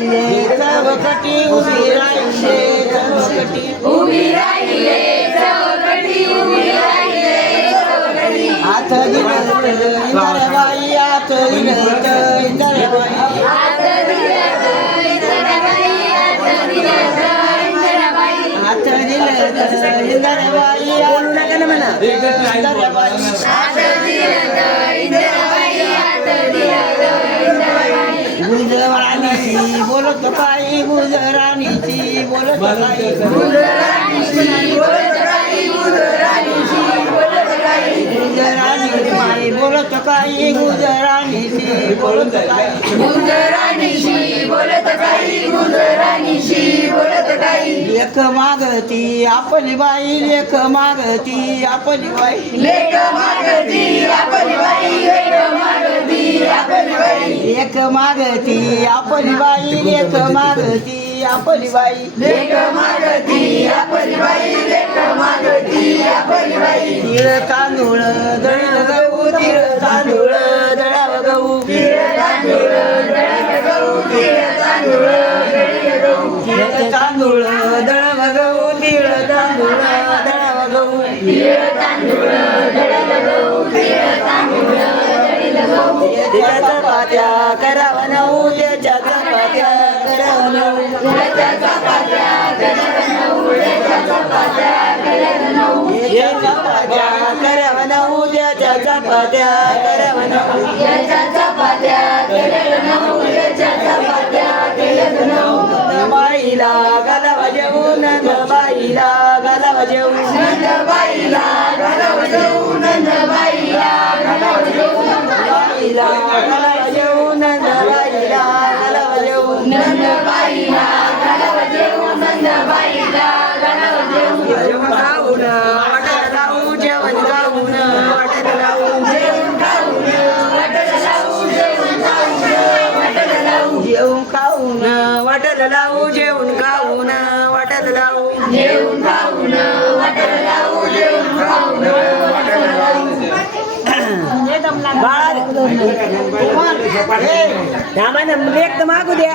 राहिले चौकटी उभी राहिले चौकटी उभी राहिले चौकटी उभी राहिले चौकटी हात दिलं इंदरबाई हात दिलं इंदरबाई हात दिलं इंदरबाई हात दिलं इंदरबाई हात दिलं इंदरबाई बोलू नका ना म्हणा इंदरबाई हात दिलं इंदरबाई हात दिलं इंदरबाई गुजराणीची बोलत काही गुजराणीची बोलत काही गुजराणीची बोलत काही गुजराणीची बोलत काही गुजराणीची बोलत काही गुजराणीची बोलत काही गुजराणीची बोलत काही गुजराणीची बोलत काही लेख मागती आपली बाई लेख मागती आपली बाई लेक मागती आपली बाई लेक मागती आपली बाई लेख मागती आपली बाई लेख मागती आपली बाई लेक मागती आपली बाई लेक मागती आपली बाई तीळ तांदूळ दळील गहू तीळ तांदूळ दळाव गहू तीळ तांदूळ दळाव गहू तीळ तांदूळ दळील गहू तीळ तांदूळ दळाव गहू तीळ तांदूळ दळाव गहू तीळ तांदूळ दळाव गहू तीळ तांदूळ दळील गहू त्याच्या चपात्या करावं नऊ त्याच्या चपात्या करावं नऊ त्याच्या चपात्या करावं नऊ त्याच्या चपात्या करावं नऊ त्याच्या चपात्या करावं नऊ त्याच्या चपात्या करावं नऊ त्याच्या चपात्या करावं नऊ त्याच्या चपात्या करावं नऊ बाईला गालावा जेवून बाईला गालावा जेवून नंदबाईला घालव जाऊ नंदबाईला घालव जाऊ बाईला गालावा जेवून बाईला गालावा जेवून नंदबाईला घालव जाऊ नंदबाईला घालव जाऊ जेवण खाऊन वाटायला लावू जेवण खाऊन वाटायला लावू जेवण खाऊन वाटायला लावू जेवण खाऊन वाटायला लावू जेवण खाऊन वाटायला लावू जेवण खाऊन वाटायला लावू जेवण खाऊन वाटायला लावू जेवण खाऊन वाटायला लावू बाळा लेख तर मागू द्या